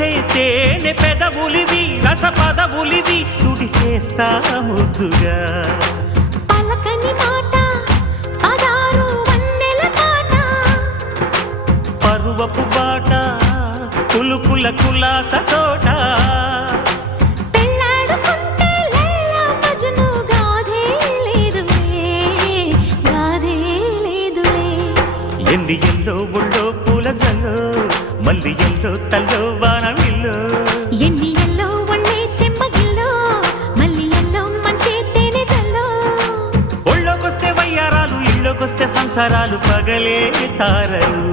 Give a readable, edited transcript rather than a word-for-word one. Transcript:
మెరిసే తేనె పెదవులివి రస పదవులివి తుడి చేస్తా ముద్దుగా పలకని మాట పదారు వన్నెల పాట పరువపు బాట కులుకుల కులాస తోట పెళ్ళాడుకుంటే లైలా మజ్ను గాథే లేదులే ఎన్ని ఎల్లో ఒళ్ళో పూల జల్లో మల్లి ఎల్లో తల్లో వానవిల్లో ఎన్ని ఎల్లో వన్నే చెమ్మగిల్లో మల్లి ఎల్లో మంచి తేనె జల్లో ఒళ్ళోకొస్తే వయ్యారాలు ఇళ్ళోకొస్తే సంసారాలు పగలే తారలు